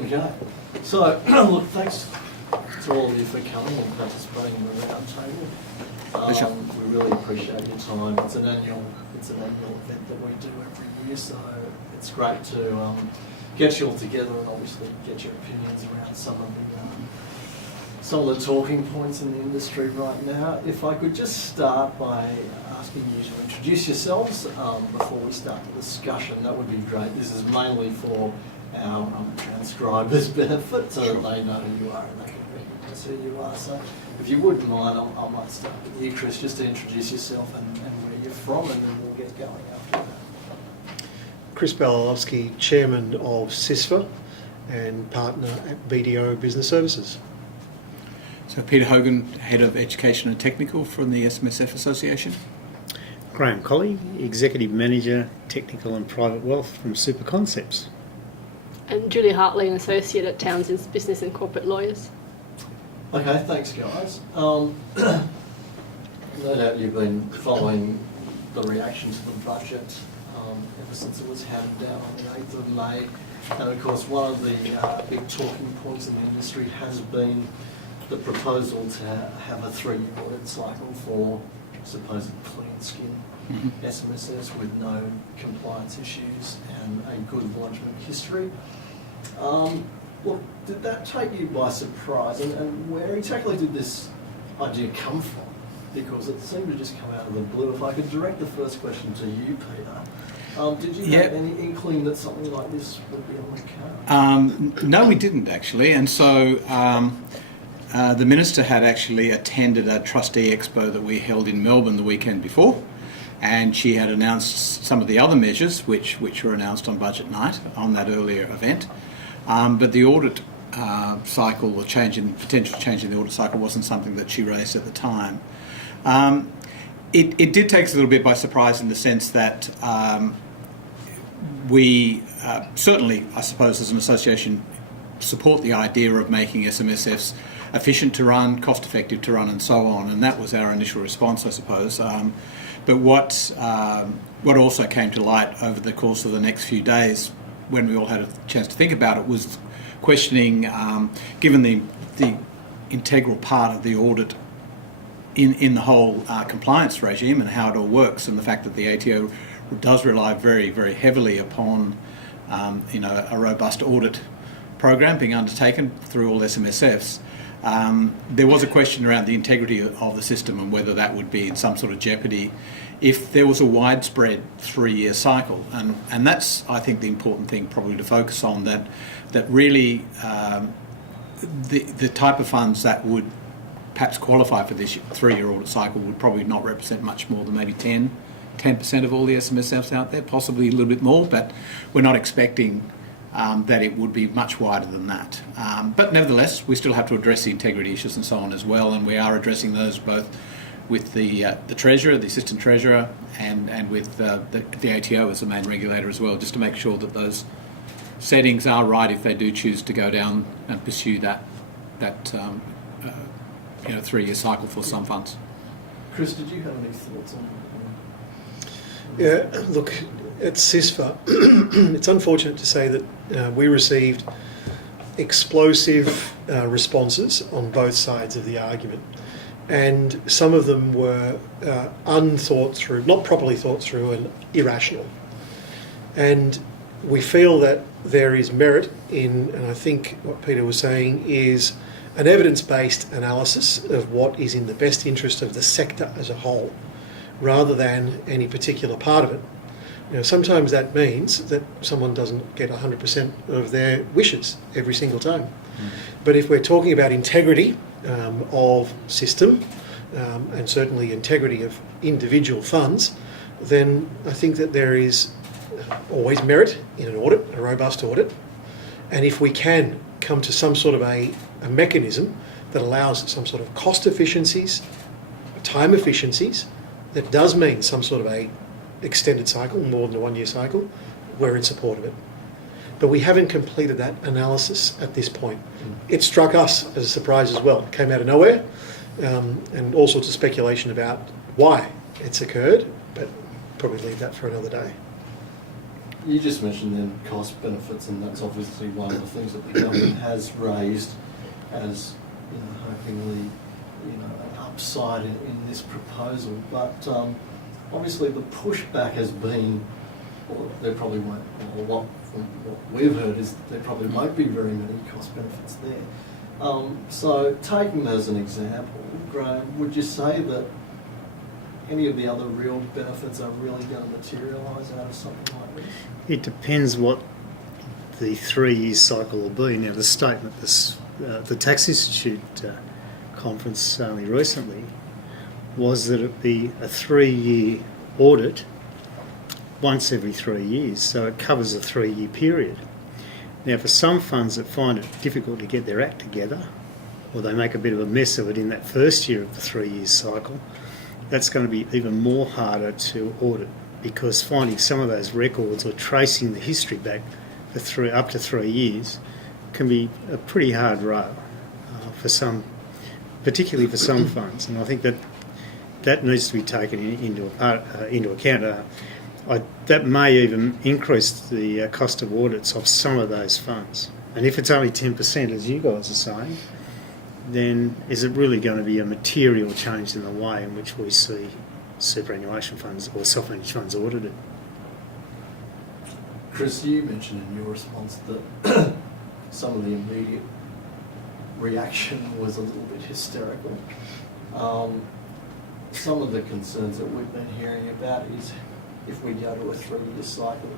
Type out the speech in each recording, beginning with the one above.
Okay. So, look, thanks to all of you for coming and participating in the roundtable. We really appreciate your time. It's an annual event that we do every year, so it's great to get you all together and obviously get your opinions around some of the talking points in the industry right now. If I could just start by asking you to introduce yourselves before we start the discussion, that would be great. This is mainly for our transcribers' benefit, so that they know who you are and they can recognise who you are. So if you wouldn't mind, I might start with you, Chris, just to introduce yourself and where you're from, and then we'll get going after that. Chris Balolowski, Chairman of SMSF and Partner at BDO Business Services. So Peter Hogan, Head of Education and Technical from the SMSF Association. Graham Colley, Executive Manager, Technical and Private Wealth from Super Concepts. And Julie Hartley, an Associate at Townsend's Business and Corporate Lawyers. Okay, thanks guys. No doubt you've been following the reaction to the budget ever since it was handed down on the 8th of May. And of course one of the big talking points in the industry has been the proposal to have a 3-year audit cycle for supposed clean skin SMSFs with no compliance issues and a good lodgement history. Look, did that take you by surprise, and where exactly did this idea come from? Because it seemed to just come out of the blue. If I could direct the first question to you, Peter, did you have any inkling that something like this would be on the cards? No, we didn't actually, and so the Minister had actually attended a trustee expo that we held in Melbourne the weekend before, and she had announced some of the other measures which were announced on budget night on that earlier event. But the audit cycle or potential change in the audit cycle wasn't something that she raised at the time. It did take us a little bit by surprise in the sense that we certainly, I suppose, as an association, support the idea of making SMSFs efficient to run, cost-effective to run, and so on. And that was our initial response, I suppose. But what also came to light over the course of the next few days, when we all had a chance to think about it, was questioning, given the integral part of the audit in the whole compliance regime and how it all works, and the fact that the ATO does rely very, very heavily upon a robust audit program being undertaken through all SMSFs. There was a question around the integrity of the system and whether that would be in some sort of jeopardy if there was a widespread 3-year cycle. And that's, I think, the important thing probably to focus on, that really the type of funds that would perhaps qualify for this 3-year audit cycle would probably not represent much more than maybe 10% of all the SMSFs out there, possibly a little bit more, but we're not expecting that it would be much wider than that. But nevertheless, we still have to address the integrity issues and so on as well, and we are addressing those both with the Treasurer, the Assistant Treasurer, and with the ATO as the main regulator as well, just to make sure that those settings are right if they do choose to go down and pursue that 3-year cycle for some funds. Chris, did you have any thoughts on Yeah, look, at SMSF, it's unfortunate to say that we received explosive responses on both sides of the argument, and some of them were unthought through, not properly thought through, and irrational. And we feel that there is merit in, and I think what Peter was saying is an evidence-based analysis of what is in the best interest of the sector as a whole, rather than any particular part of it. Sometimes that means that someone doesn't get 100% of their wishes every single time. But if we're talking about integrity of system, and certainly integrity of individual funds, then I think that there is always merit in an audit, a robust audit. And if we can come to some sort of a mechanism that allows some sort of cost efficiencies, time efficiencies, that does mean some sort of a extended cycle, more than a 1-year cycle, we're in support of it. But we haven't completed that analysis at this point. It struck us as a surprise as well. It came out of nowhere, and all sorts of speculation about why it's occurred, but probably leave that for another day. You just mentioned then cost benefits, and that's obviously one of the things that the government has raised as, hopefully, an upside in this proposal. But obviously the pushback has been, well, there probably won't, or what from what we've heard is that there probably won't be very many cost benefits there. So taking that as an example, Graham, would you say that any of the other real benefits are really going to materialise out of something like this? It depends what the 3-year cycle will be. Now, the statement, the Tax Institute conference only recently, was that it be a 3-year audit once every 3 years, so it covers a 3-year period. Now, for some funds that find it difficult to get their act together, or they make a bit of a mess of it in that first year of the 3-year cycle, that's going to be even more harder to audit, because finding some of those records or tracing the history back for up to 3 years can be a pretty hard row for some, particularly for some funds. And I think that needs to be taken into account. That may even increase the cost of audits of some of those funds. And if it's only 10%, as you guys are saying, then is it really going to be a material change in the way in which we see superannuation funds or self-managed funds audited? Chris, you mentioned in your response that some of the immediate reaction was a little bit hysterical. Some of the concerns that we've been hearing about is if we go to a 3-year cycle,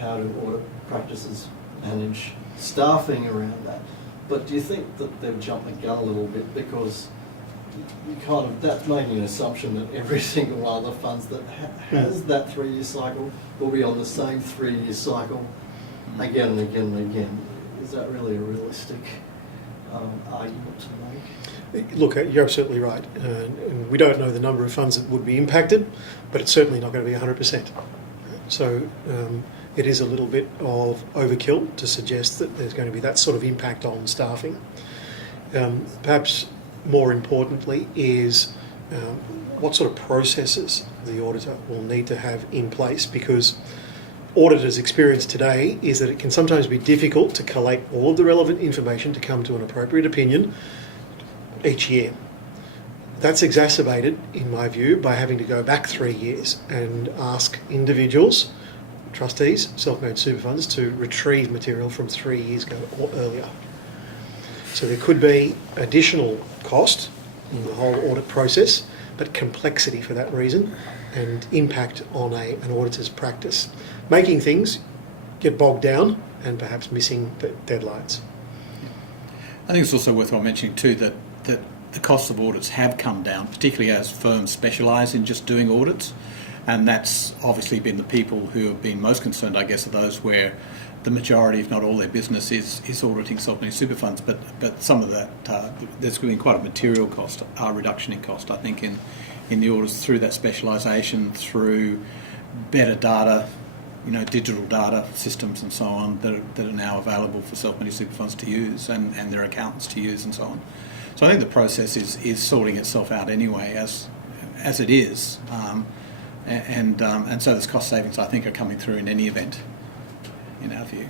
how do audit practices manage staffing around that? But do you think that they've jumped the gun a little bit, because that's making an assumption that every single one of the funds that has that 3-year cycle will be on the same 3-year cycle again and again and again? Is that really a realistic argument to make? Look, you're absolutely right. And we don't know the number of funds that would be impacted, but it's certainly not going to be 100%. So it is a little bit of overkill to suggest that there's going to be that sort of impact on staffing. Perhaps more importantly is what sort of processes the auditor will need to have in place, because auditors' experience today is that it can sometimes be difficult to collate all of the relevant information to come to an appropriate opinion each year. That's exacerbated, in my view, by having to go back 3 years and ask individuals, trustees, self-managed super funds, to retrieve material from 3 years ago or earlier. So there could be additional cost in the whole audit process, but complexity for that reason, and impact on an auditor's practice, making things get bogged down and perhaps missing the deadlines. I think it's also worthwhile mentioning too that the costs of audits have come down, particularly as firms specialise in just doing audits, and that's obviously been the people who have been most concerned, I guess, are those where the majority, if not all their business is auditing self-managed super funds, but some of that, there's been quite a material cost, reduction in cost, I think, in the audits through that specialisation, through better data, digital data systems and so on that are now available for self-managed super funds to use and their accountants to use and so on. So I think the process is sorting itself out anyway, as it is, and so those cost savings, I think, are coming through in any event, in our view.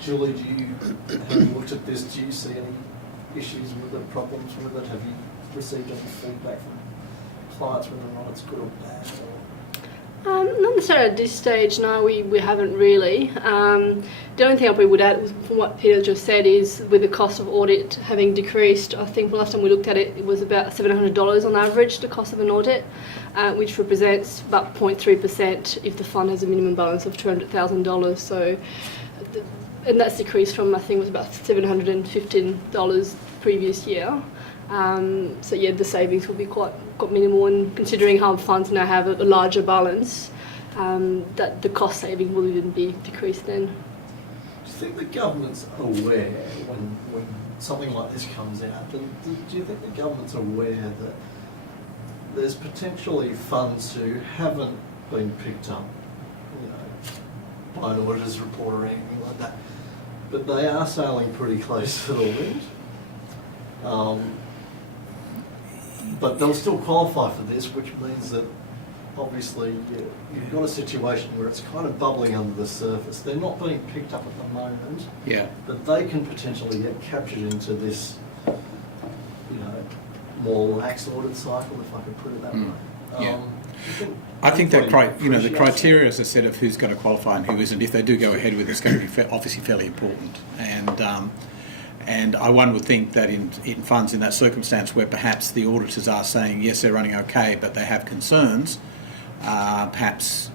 Julie, have you looked at this? Do you see any issues with it, problems with it? Have you received any feedback from clients whether or not it's good or bad? Not necessarily at this stage, no, we haven't really. The only thing I would add, from what Peter just said, is with the cost of audit having decreased, I think the last time we looked at it, it was about $700 on average, the cost of an audit, which represents about 0.3% if the fund has a minimum balance of $200,000. So, and that's decreased from, I think it was about $715 previous year. So yeah, the savings will be quite minimal, and considering how funds now have a larger balance, that the cost saving will even be decreased then. Do you think the government's aware when something like this comes out? Do you think the government's aware that there's potentially funds who haven't been picked up, by an auditor's report or anything like that, but they are sailing pretty close to the wind? But they'll still qualify for this, which means that obviously you've got a situation where it's kind of bubbling under the surface. They're not being picked up at the moment, Yeah. but they can potentially get captured into this, more lax audit cycle, if I could put it that way. Yeah. I I think that the appreciate criteria, as I said, of who's going to qualify and who isn't, if they do go ahead with it, is going to be obviously fairly important. And one would think that in funds in that circumstance where perhaps the auditors are saying yes, they're running okay, but they have concerns, perhaps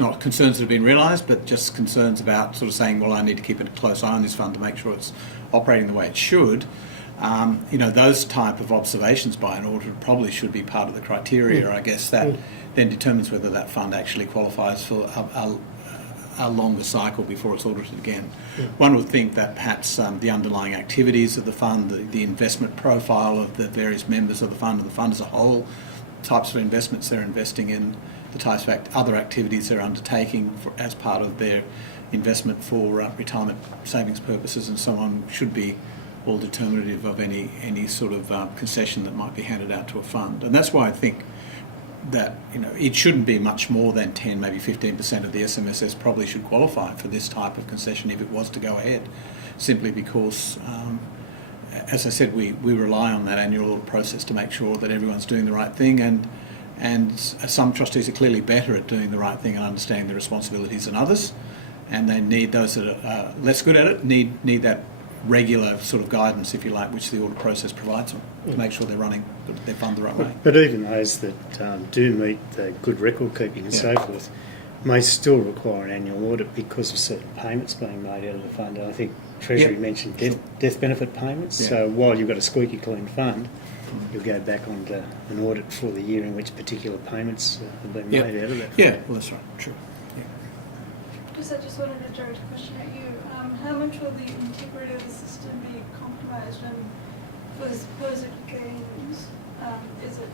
not concerns that have been realised, but just concerns about sort of saying, well, I need to keep a close eye on this fund to make sure it's operating the way it should. Those type of observations by an auditor probably should be part of the criteria. I guess that then determines whether that fund actually qualifies for a longer cycle before it's audited again. One would think that perhaps the underlying activities of the fund, the investment profile of the various members of the fund and the fund as a whole, types of investments they're investing in, the types of other activities they're undertaking as part of their investment for retirement savings purposes and so on, should be all determinative of any sort of concession that might be handed out to a fund. And that's why I think that it shouldn't be much more than 10, maybe 15% of the SMSFs probably should qualify for this type of concession if it was to go ahead, simply because, as I said, we rely on that annual audit process to make sure that everyone's doing the right thing, and some trustees are clearly better at doing the right thing and understanding their responsibilities than others, and they need those that are less good at it, need that regular sort of guidance, if you like, which the audit process provides them to make sure they're running their fund the right way. But even those that do meet the good record keeping and so forth may still require an annual audit because of certain payments being made out of the fund. And I think Treasury mentioned death benefit payments. Yeah. So while you've got a squeaky clean fund, you'll go back onto an audit for the year in which particular payments have been made out of that fund. Yeah, well, that's right, true. Yeah. I just wanted to direct a question at you. How much will the integrity of the system be compromised, and for the supposed gains, is it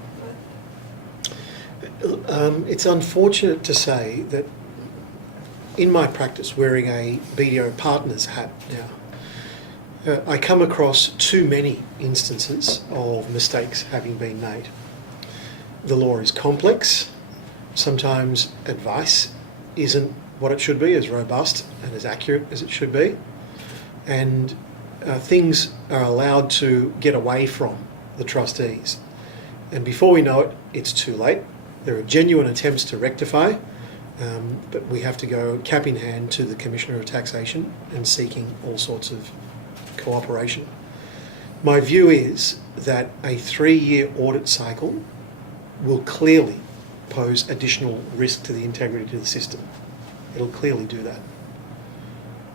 worth? It's unfortunate to say that in my practice, wearing a BDO partner's hat now, I come across too many instances of mistakes having been made. The law is complex. Sometimes advice isn't what it should be, as robust and as accurate as it should be. And things are allowed to get away from the trustees. And before we know it, it's too late. There are genuine attempts to rectify, but we have to go cap in hand to the Commissioner of Taxation and seeking all sorts of cooperation. My view is that a 3-year audit cycle will clearly pose additional risk to the integrity of the system. It'll clearly do that.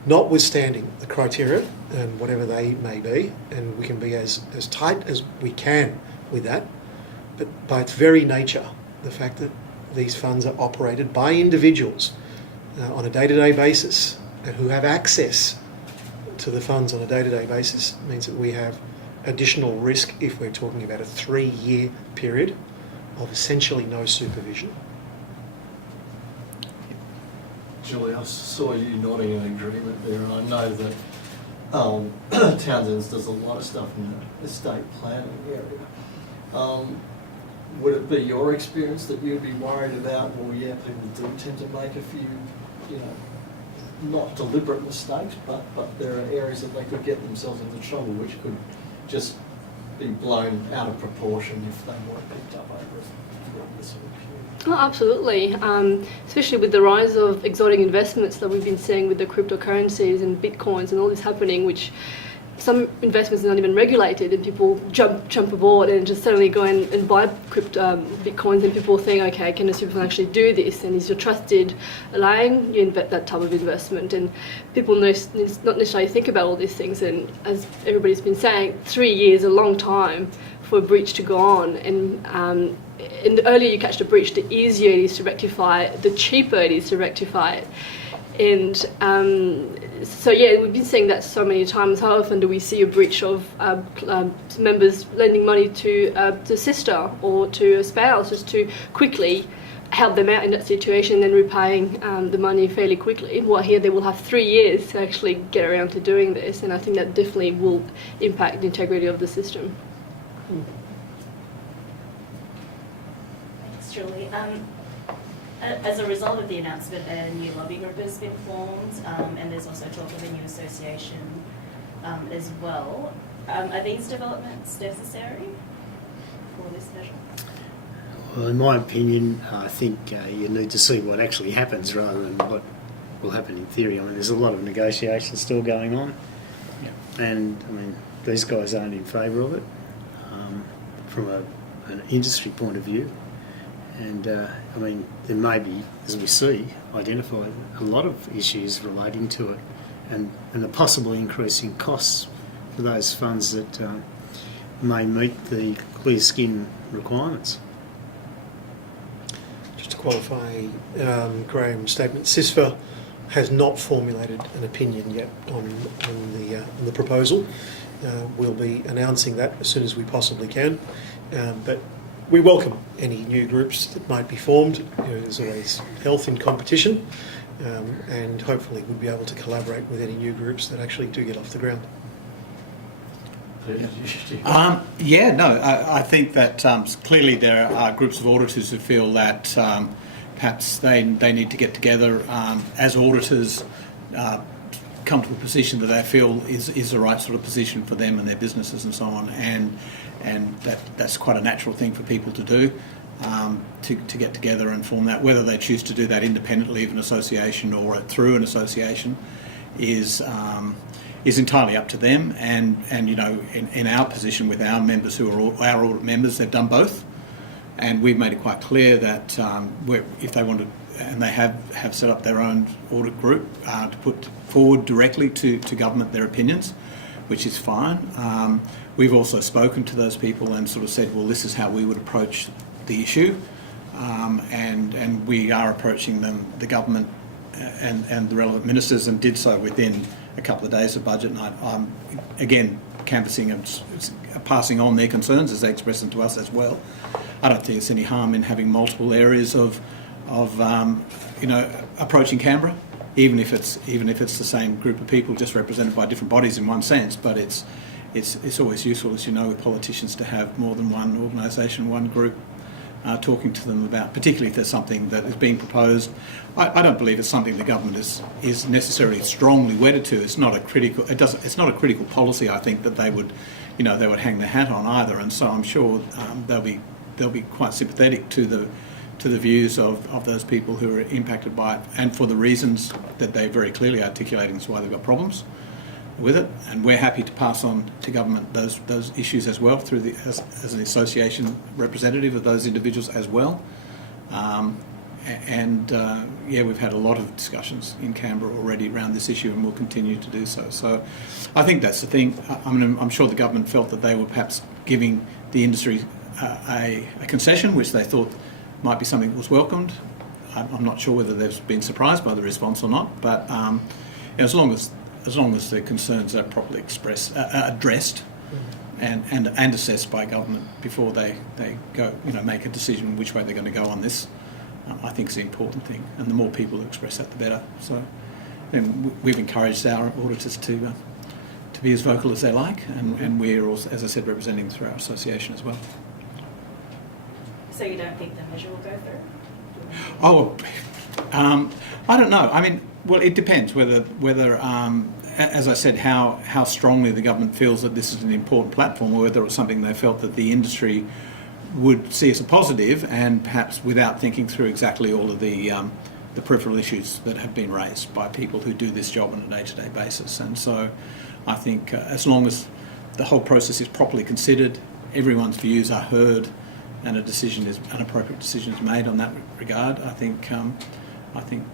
Notwithstanding the criteria and whatever they may be, and we can be as tight as we can with that, but by its very nature, the fact that these funds are operated by individuals on a day-to-day basis and who have access to the funds on a day-to-day basis means that we have additional risk if we're talking about a 3-year period of essentially no supervision. Julie, I saw you nodding in agreement there, and I know that Townsend's does a lot of stuff in the estate planning area. Would it be your experience that you'd be worried about, well, yeah, people do tend to make a few, not deliberate mistakes, but there are areas that they could get themselves into trouble which could just be blown out of proportion if they weren't picked up over a sort of period? Oh, absolutely, especially with the rise of exotic investments that we've been seeing with the cryptocurrencies and bitcoins and all this happening, which some investments are not even regulated, and people jump aboard and just suddenly go and buy bitcoins, and people think, okay, can a super fund actually do this? And is your trusted allowing you invest that type of investment? And people not necessarily think about all these things. And as everybody's been saying, 3 years is a long time for a breach to go on. And the earlier you catch the breach, the easier it is to rectify it, the cheaper it is to rectify it. And so yeah, we've been saying that so many times. How often do we see a breach of members lending money to a sister or to a spouse just to quickly help them out in that situation and then repaying the money fairly quickly? Well, here they will have 3 years to actually get around to doing this, and I think that definitely will impact the integrity of the system. It's Truly. As a result of the announcement, a new lobby group has been formed, and there's also talk of a new association as well. Are these developments necessary for this measure? Well, in my opinion, I think you need to see what actually happens rather than what will happen in theory. I mean, there's a lot of negotiation still going on, and I mean, these guys aren't in favour of it from an industry point of view. And I mean, there may be, as we see, identified a lot of issues relating to it, and the possible increase in costs for those funds that may meet the clear skin requirements. Just to qualify Graham's statement, SMSF has not formulated an opinion yet on the proposal. We'll be announcing that as soon as we possibly can, but we welcome any new groups that might be formed. You know, there's always health in competition, and hopefully we'll be able to collaborate with any new groups that actually do get off the ground. I think that clearly there are groups of auditors who feel that perhaps they need to get together as auditors, come to a position that they feel is the right sort of position for them and their businesses and so on, and that's quite a natural thing for people to do, to get together and form that. Whether they choose to do that independently of an association or through an association is entirely up to them. And you know, in our position with our members who are our audit members, they've done both, and we've made it quite clear that if they want to, and they have set up their own audit group to put forward directly to government their opinions, which is fine. We've also spoken to those people and sort of said, well, this is how we would approach the issue, and we are approaching the government and the relevant ministers, and did so within a couple of days of budget night. Again, canvassing and passing on their concerns as they express them to us as well. I don't think there's any harm in having multiple areas of approaching Canberra, even if it's the same group of people just represented by different bodies in one sense. But it's always useful, as you know, with politicians to have more than one organisation, one group talking to them about, particularly if there's something that is being proposed. I don't believe it's something the government is necessarily strongly wedded to. It's not a critical. It's not a critical policy. I think that they would hang their hat on either. And so I'm sure they'll be quite sympathetic to the views of those people who are impacted by it, and for the reasons that they're very clearly articulating as why they've got problems with it. And we're happy to pass on to government those issues as well through as an association representative of those individuals as well. We've had a lot of discussions in Canberra already around this issue, and we'll continue to do so. So I think that's the thing. I'm sure the government felt that they were perhaps giving the industry a concession, which they thought might be something that was welcomed. I'm not sure whether they've been surprised by the response or not, but as long as their concerns are properly addressed and assessed by government before they go, make a decision which way they're going to go on this, I think is the important thing. And the more people who express that, the better. So we've encouraged our auditors to be as vocal as they like, and we're also, as I said, representing them through our association as well. So you don't think the measure will go through? Oh, I don't know. I mean, well, it depends whether as I said, how strongly the government feels that this is an important platform, or whether it was something they felt that the industry would see as a positive, and perhaps without thinking through exactly all of the peripheral issues that have been raised by people who do this job on a day-to-day basis. And so I think as long as the whole process is properly considered, everyone's views are heard, and an appropriate decision is made on that regard, I think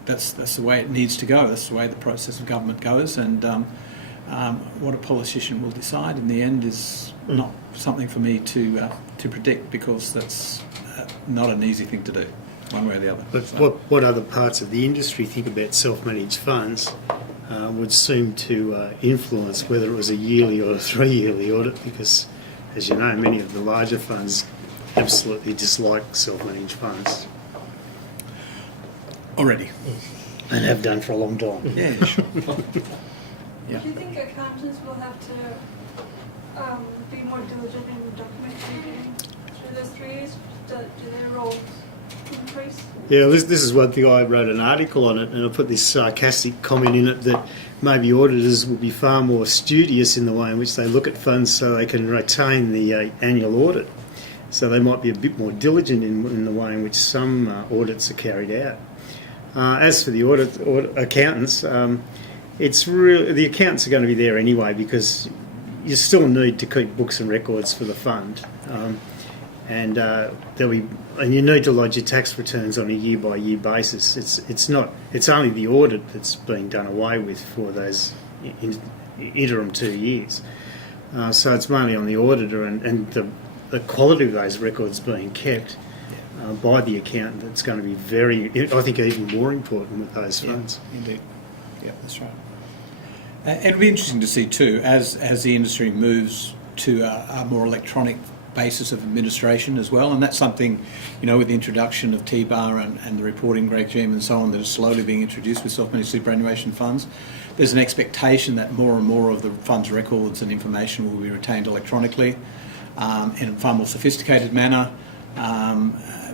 that's the way it needs to go. That's the way the process of government goes, and what a politician will decide in the end is not something for me to predict, because that's not an easy thing to do, one way or the other. But what other parts of the industry think about self-managed funds would seem to influence whether it was a yearly or a 3-yearly audit, because, as you know, many of the larger funds absolutely dislike self-managed funds. Already. And have done for a long time. Yeah, sure. Yeah. Do you think accountants will have to be more diligent in document reading through those 3 years? Do their roles increase? Yeah, this is what the guy wrote an article on it, and I put this sarcastic comment in it that maybe auditors will be far more studious in the way in which they look at funds so they can retain the annual audit. So they might be a bit more diligent in the way in which some audits are carried out. As for the audit accountants, it's really, the accountants are going to be there anyway because you still need to keep books and records for the fund. And you need to lodge your tax returns on a year-by-year basis. It's only the audit that's been done away with for those interim 2 years. So it's mainly on the auditor and the quality of those records being kept by the accountant that's going to be I think even more important with those funds. Indeed. Yeah, that's right. It'll be interesting to see too, as the industry moves to a more electronic basis of administration as well, and that's something, with the introduction of T-bar and the reporting regime and so on that is slowly being introduced with self-managed superannuation funds, there's an expectation that more and more of the fund's records and information will be retained electronically in a far more sophisticated manner,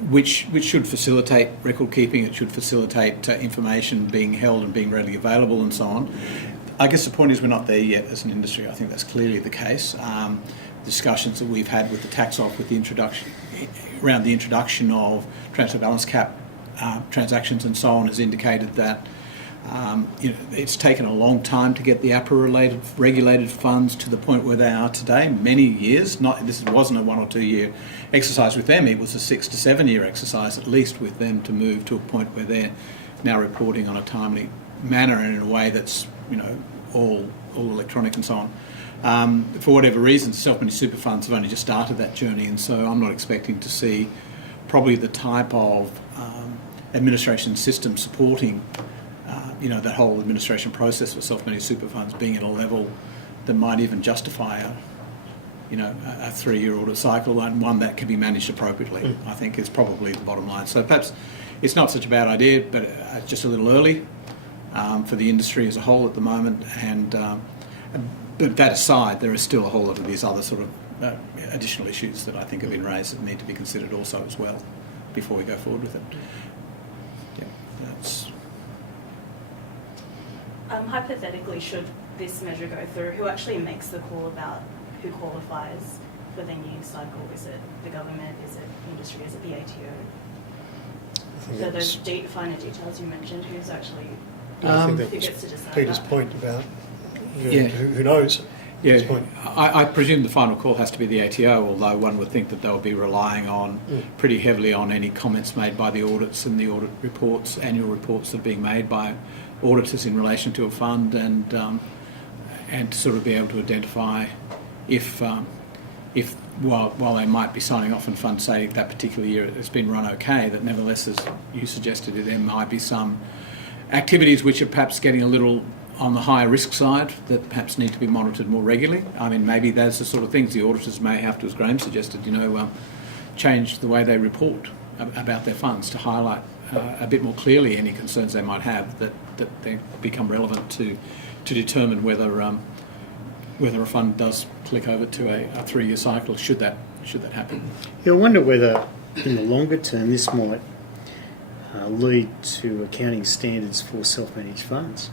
which should facilitate record keeping, it should facilitate information being held and being readily available and so on. I guess the point is we're not there yet as an industry. I think that's clearly the case. Discussions that we've had with the tax office with the introduction of transfer balance cap transactions and so on has indicated that it's taken a long time to get the APRA-related regulated funds to the point where they are today. Many years. This wasn't a 1 or 2 year exercise with them. It was a 6 to 7 year exercise at least with them to move to a point where they're now reporting on a timely manner and in a way that's all electronic and so on. For whatever reason, self-managed super funds have only just started that journey, and so I'm not expecting to see probably the type of administration system supporting that whole administration process for self-managed super funds being at a level that might even justify a 3-year audit cycle, and one that can be managed appropriately, I think is probably the bottom line. So perhaps it's not such a bad idea, but it's just a little early for the industry as a whole at the moment. But that aside, there is still a whole lot of these other sort of additional issues that I think have been raised that need to be considered also as well before we go forward with it. Yeah, that's... Hypothetically, should this measure go through, who actually makes the call about who qualifies for the new cycle? Is it the government? Is it industry? Is it the ATO? So those finer details you mentioned, who's actually... I think that who was gets to decide Peter's that? point about who knows. Yeah, I presume the final call has to be the ATO, although one would think that they'll be relying on pretty heavily on any comments made by the audits and the audit reports, annual reports that are being made by auditors in relation to a fund, and to sort of be able to identify if while they might be signing off on funds, say that particular year it's been run okay, that nevertheless, as you suggested, there might be some activities which are perhaps getting a little on the higher risk side that perhaps need to be monitored more regularly. I mean, maybe those are the sort of things the auditors may have to, as Graham suggested, change the way they report about their funds to highlight a bit more clearly any concerns they might have that they become relevant to determine whether a fund does click over to a 3-year cycle. Should that happen? Yeah, I wonder whether in the longer term this might lead to accounting standards for self-managed funds.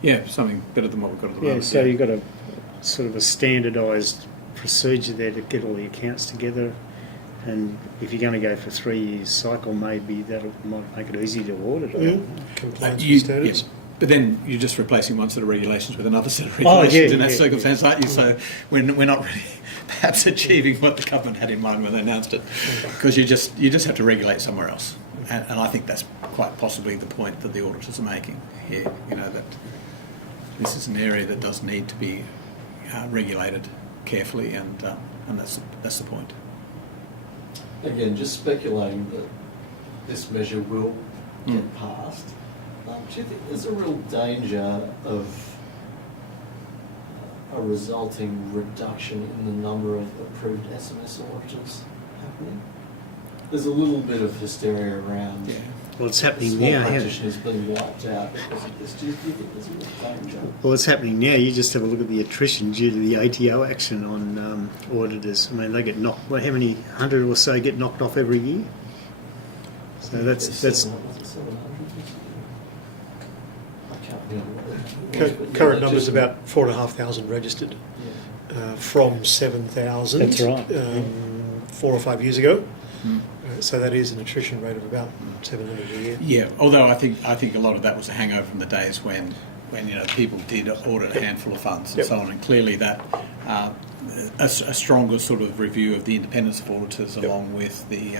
Yeah, something better than what we've got at the moment. Yeah, so you've got a sort of a standardised procedure there to get all the accounts together, and if you're going to go for 3 years cycle, maybe that might make it easy to audit. Compliance standards. Yes. But then you're just replacing one set of regulations with another set of regulations in that circumstance, aren't you? So we're not really perhaps achieving what the government had in mind when they announced it, because you just have to regulate somewhere else, and I think that's quite possibly the point that the auditors are making here. That this is an area that does need to be regulated carefully, and that's the point. Again, just speculating that this measure will get passed. Do you think there's a real danger of a resulting reduction in the number of approved SMS auditors happening? There's a little bit of hysteria around. Yeah. Well, it's happening small now. practitioners being wiped out because of this. Do you think there's a real danger? Well, it's happening now. You just have a look at the attrition due to the ATO action on auditors. I mean, they get knocked. Well, how many 100 or so get knocked off every year? So that's 700. I can't remember. Current number's about 4,500 registered Yeah. from 7,000. That's right. 4 or 5 years ago. Mm. So that is an attrition rate of about 700 a year. Yeah, although I think a lot of that was a hangover from the days when people did audit a handful of funds and Yep. so on, and clearly that a stronger sort of review of the independence of auditors Yep. along with the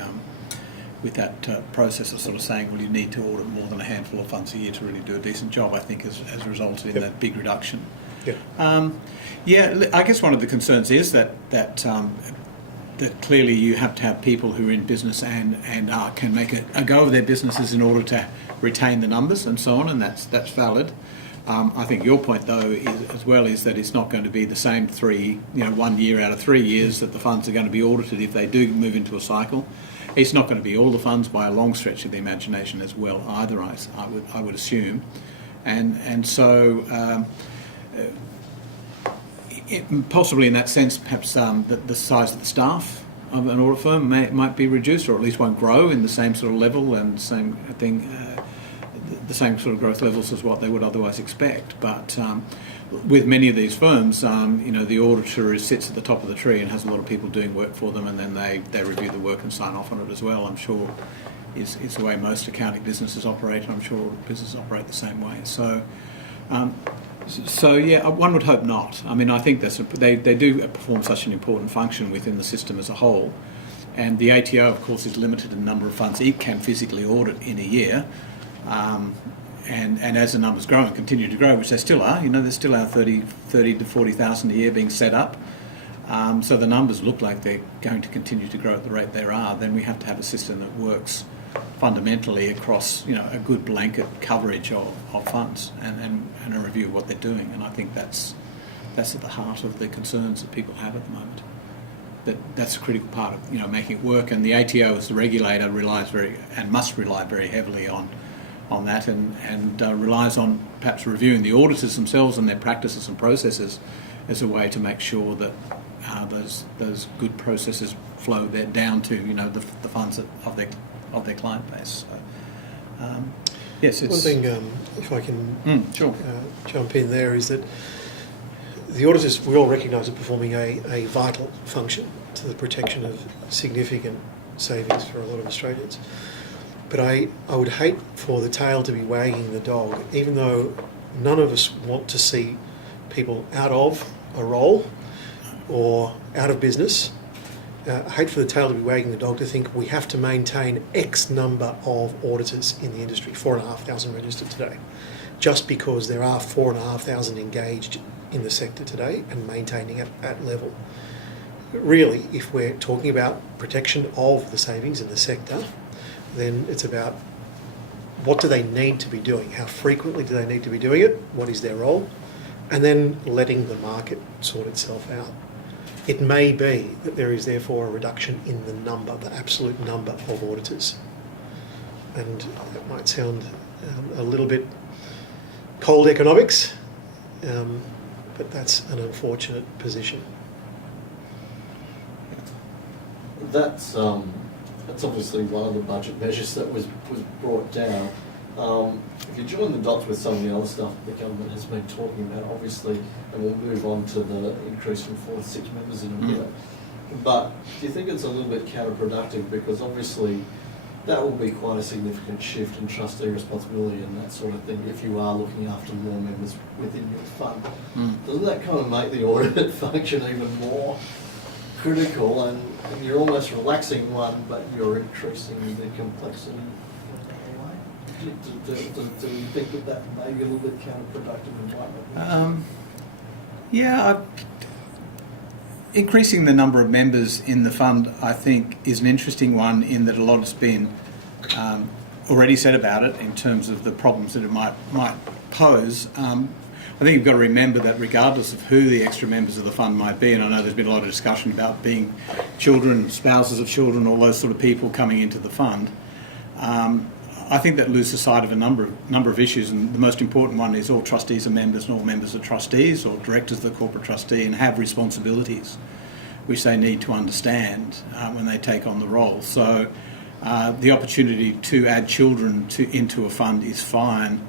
with that process of sort of saying, well, you need to audit more than a handful of funds a year to really do a decent job, I think has resulted in Yep. that big reduction. Yeah. I guess one of the concerns is that clearly you have to have people who are in business and can make a go of their businesses in order to retain the numbers and so on, and that's valid. I think your point, though, is that it's not going to be the same 1 year out of 3 years that the funds are going to be audited if they do move into a cycle. It's not going to be all the funds by a long stretch of the imagination as well either, I would assume. And so possibly in that sense, perhaps the size of the staff of an audit firm might be reduced, or at least won't grow in the same sort of level and same thing, the same sort of growth levels as what they would otherwise expect. But with many of these firms, the auditor sits at the top of the tree and has a lot of people doing work for them, and then they review the work and sign off on it as well. I'm sure is the way most accounting businesses operate. I'm sure businesses operate the same way. So yeah, one would hope not. I mean, I think they do perform such an important function within the system as a whole, and the ATO, of course, is limited in the number of funds it can physically audit in a year. And as the numbers grow and continue to grow, which they still are, there's still our 30 to 40,000 a year being set up. So the numbers look like they're going to continue to grow at the rate they are. Then we have to have a system that works fundamentally across, a good blanket coverage of funds and a review of what they're doing. And I think that's at the heart of the concerns that people have at the moment. That's a critical part of making it work. And the ATO as the regulator must rely very heavily on that and relies on perhaps reviewing the auditors themselves and their practices and processes as a way to make sure that those good processes flow down to the funds of their client base. So, yes, it's... One thing, if I can sure. Jump in there, is that the auditors, we all recognise, are performing a vital function to the protection of significant savings for a lot of Australians. But I would hate for the tail to be wagging the dog, even though none of us want to see people out of a role or out of business. I hate for the tail to be wagging the dog to think we have to maintain X number of auditors in the industry, 4,500 registered today, just because there are 4,500 engaged in the sector today and maintaining it at level. Really, if we're talking about protection of the savings in the sector, then it's about what do they need to be doing, how frequently do they need to be doing it, what is their role, and then letting the market sort itself out. It may be that there is therefore a reduction in the absolute number of auditors. And that might sound a little bit cold economics, but that's an unfortunate position. That's obviously one of the budget measures that was brought down. If you join the dots with some of the other stuff the government has been talking about, obviously, and we'll move on to the increase from 4 to 6 members in a minute, but do you think it's a little bit counterproductive, because obviously that will be quite a significant shift in trustee responsibility and that sort of thing if you are looking after more members within your fund? Doesn't that kind of make the audit function even more critical, and you're almost relaxing one, but you're increasing the complexity in a way? Do you think that may be a little bit counterproductive and might not be? Increasing the number of members in the fund, I think, is an interesting one, in that a lot has been already said about it in terms of the problems that it might pose. I think you've got to remember that regardless of who the extra members of the fund might be, and I know there's been a lot of discussion about being children, spouses of children, all those sort of people coming into the fund, I think that loses sight of a number of issues, and the most important one is all trustees are members and all members are trustees, or directors of the corporate trustee, and have responsibilities which they need to understand when they take on the role. So The opportunity to add children into a fund is fine.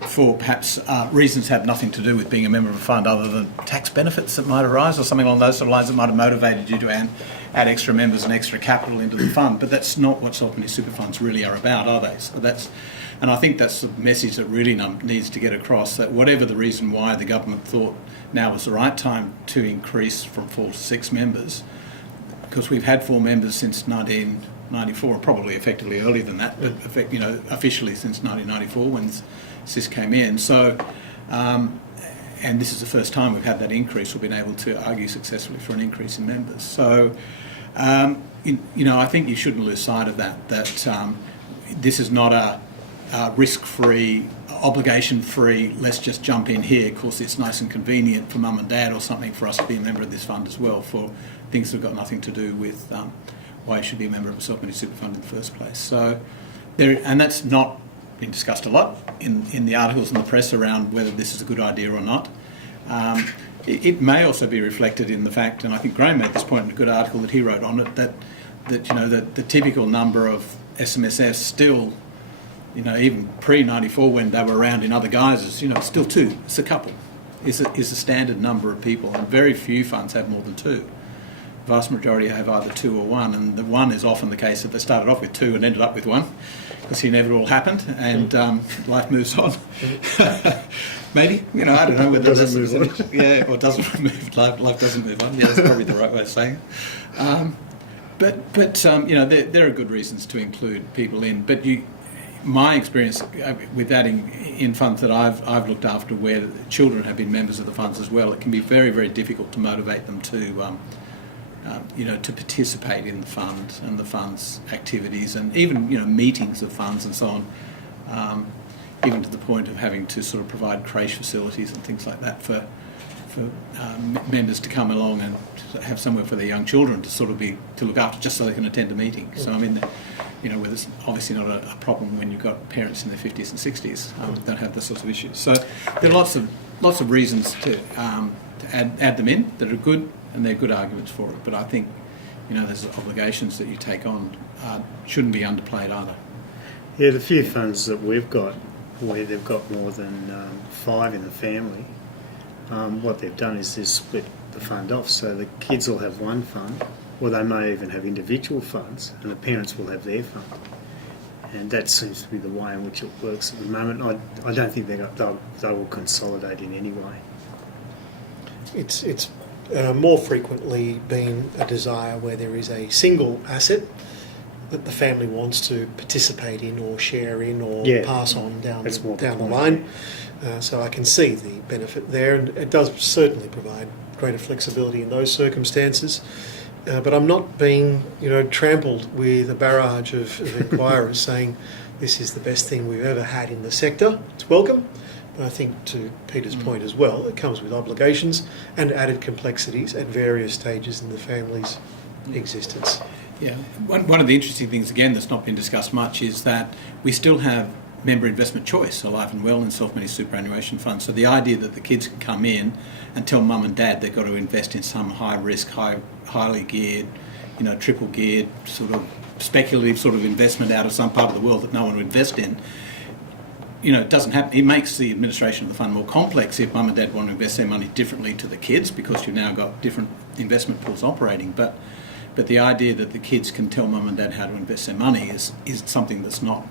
For perhaps reasons have nothing to do with being a member of a fund other than tax benefits that might arise or something along those sort of lines that might have motivated you to add extra members and extra capital into the fund. But that's not what self-managed super funds really are about, are they? And I think that's the message that really needs to get across, that whatever the reason why the government thought now was the right time to increase from 4 to 6 members, because we've had 4 members since 1994, probably effectively earlier than that, but officially since 1994 when SIS came in. So, and this is the first time we've had that increase or been able to argue successfully for an increase in members. So, I think you shouldn't lose sight of that this is not a risk-free, obligation-free, let's just jump in here. Of course, it's nice and convenient for mum and dad or something for us to be a member of this fund as well, for things that have got nothing to do with why you should be a member of a self-managed super fund in the first place. So, and that's not been discussed a lot in the articles in the press around whether this is a good idea or not. It may also be reflected in the fact, and I think Graham made this point in a good article that he wrote on it, that the typical number of SMSFs still, even pre-94 when they were around in other guises, still 2. It's a couple. Is a standard number of people, and very few funds have more than 2. The vast majority have either 2 or 1, and the 1 is often the case that they started off with 2 and ended up with 1, because the inevitable happened, and life moves on. Maybe, I don't know whether it doesn't move on. Yeah, or doesn't move. Life doesn't move on. Yeah, that's probably the right way of saying it. But there are good reasons to include people in. But my experience with adding in funds that I've looked after, where children have been members of the funds as well, it can be very, very difficult to motivate them to participate in the fund and the fund's activities, and even meetings of funds and so on, even to the point of having to sort of provide creche facilities and things like that for members to come along and have somewhere for their young children to look after, just so they can attend a meeting. So I mean, where there's obviously not a problem when you've got parents in their 50s and 60s that don't have those sorts of issues. So there are lots of reasons to add them in that are good, and they're good arguments for it. But I think, there's obligations that you take on shouldn't be underplayed either. Yeah, the few funds that we've got, where they've got more than 5 in the family, what they've done is they've split the fund off, so the kids will have one fund, or they may even have individual funds, and the parents will have their fund. And that seems to be the way in which it works at the moment. I don't think they will consolidate in any way. It's more frequently been a desire where there is a single asset that the family wants to participate in or share in or pass on down the line. So I can see the benefit there, and it does certainly provide greater flexibility in those circumstances. But I'm not being, trampled with a barrage of inquirers saying this is the best thing we've ever had in the sector. It's welcome. But I think, to Peter's point as well, it comes with obligations and added complexities at various stages in the family's existence. Yeah, one of the interesting things, again, that's not been discussed much is that we still have member investment choice alive and well in self-managed superannuation funds. So the idea that the kids can come in and tell mum and dad they've got to invest in some high-risk, highly geared, triple geared, sort of speculative sort of investment out of some part of the world that no one would invest in, it doesn't happen. It makes the administration of the fund more complex if mum and dad want to invest their money differently to the kids, because you've now got different investment pools operating. But the idea that the kids can tell mum and dad how to invest their money is something that's not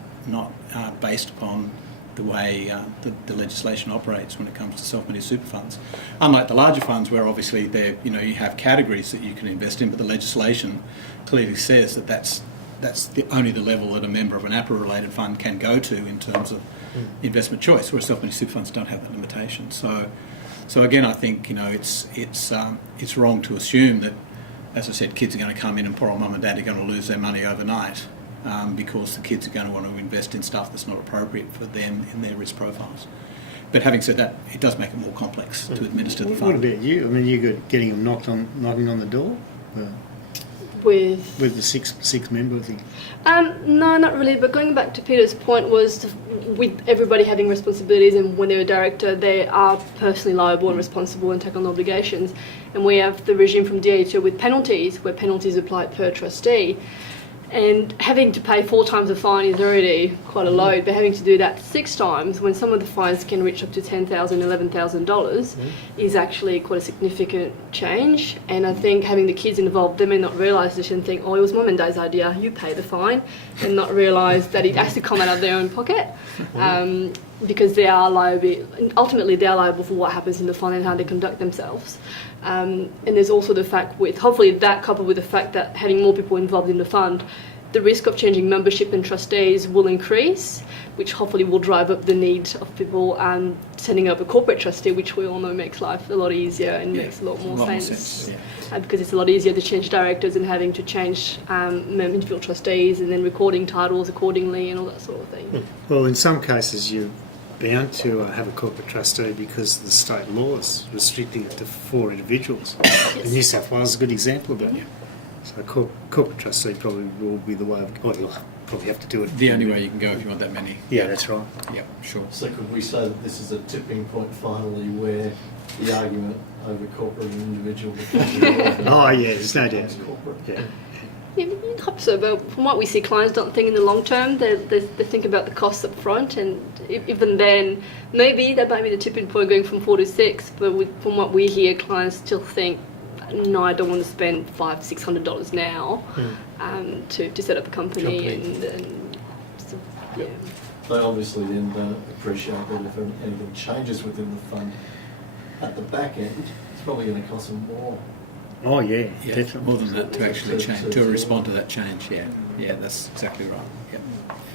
based upon the way the legislation operates when it comes to self-managed super funds. Unlike the larger funds, where obviously you have categories that you can invest in, but the legislation clearly says that that's only the level that a member of an APRA-related fund can go to in terms of investment choice, whereas self-managed super funds don't have that limitation. So again, I think it's wrong to assume that, as I said, kids are going to come in and poor old mum and dad are going to lose their money overnight because the kids are going to want to invest in stuff that's not appropriate for them in their risk profiles. But having said that, it does make it more complex to administer the fund. What about you? I mean, you're getting them knocking on the door? With the six member thing? No, not really. But going back to Peter's point was, with everybody having responsibilities, and when they're a director, they are personally liable and responsible and take on obligations. And we have the regime from DA2 with penalties, where penalties apply per trustee. And having to pay 4 times the fine is already quite a load, but having to do that 6 times when some of the fines can reach up to $10,000, $11,000 is actually quite a significant change. And I think having the kids involved, they may not realise this and think, oh, it was mum and dad's idea, you pay the fine, and not realise that it has to come out of their own pocket. Because they are liable, ultimately they are liable for what happens in the fund and how they conduct themselves. And there's also the fact with, hopefully that coupled with the fact that having more people involved in the fund, the risk of changing membership and trustees will increase, which hopefully will drive up the need of people setting up a corporate trustee, which we all know makes life a lot easier and makes a lot more sense. Because it's a lot easier to change directors than having to change individual trustees and then recording titles accordingly and all that sort of thing. Well, in some cases you're bound to have a corporate trustee because the state law is restricting it to 4 individuals. And New South Wales is a good example of that. So corporate trustee probably will be the way of, well, you'll probably have to do it. The only way you can go if you want that many. Yeah, that's right. Yeah, sure. So could we say that this is a tipping point finally where the argument over corporate and individual becomes Oh yeah, there's no doubt. corporate? Yeah. Yeah, I hope so, but from what we see, clients don't think in the long term. They think about the costs up front, and even then, maybe that might be the tipping point going from 4 to 6, but from what we hear, clients still think, no, I don't want to spend $500-600 now to set up a company. And so, yeah. They obviously then don't appreciate that if anything changes within the fund, at the back end, it's probably going to cost them more. Oh yeah, Yeah, definitely. more than that to actually change, to respond to that change. Yeah, that's exactly right. Yeah.